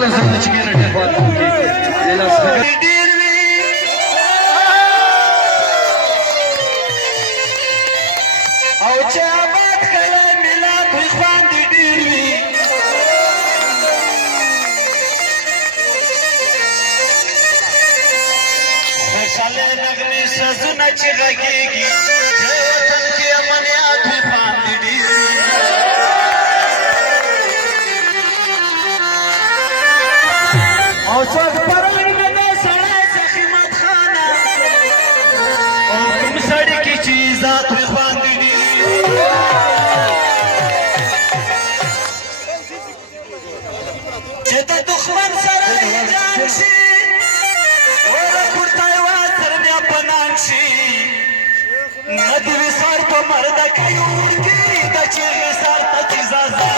خوشاله زم چې کنه ډېر فال کې لاس ډېر او چې آباد کله ملاد وي خواندې ډېر وي خوشاله نغمې سازونه چې غږېږي چې وطن کې امنیت وي خواندې ډېر وي او څوک پرون نه دی سړی زخیمت خانه او کوم سړي کې چې ذات وي خواندې ډېر چې د دښمن سره یې جنګ شي وره پورته یې وتر بیا په ننګ شي نه د وصال په مرده کوي ورکي د چغې سر ته چې زازا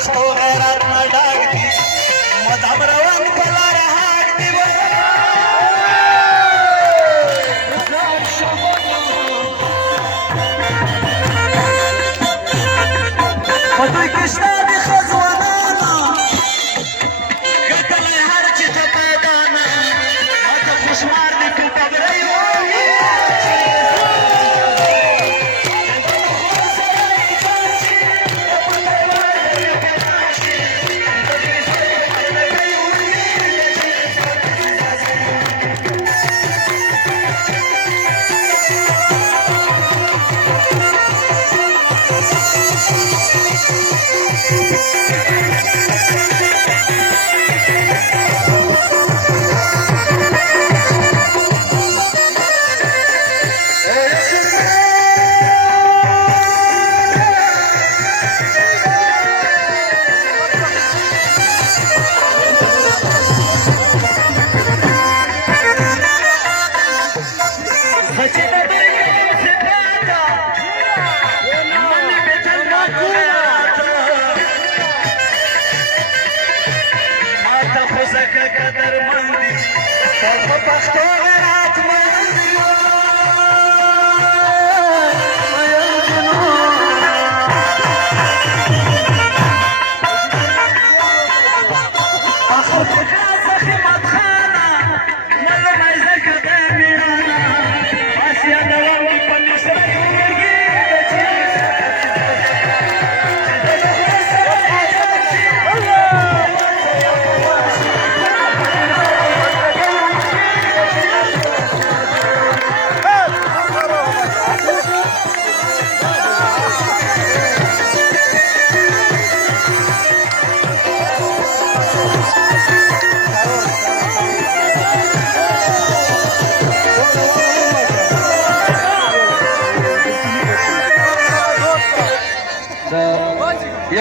پښتو غیرت نه ډاګ دي مدام روان په لاره حق دي په دوی کې شته د ښځوانانو ګټلی هر چې ته پیدا نه ماته خوشمار دي کوم خبرې وایي قدر مندي پښتو غیرت مندي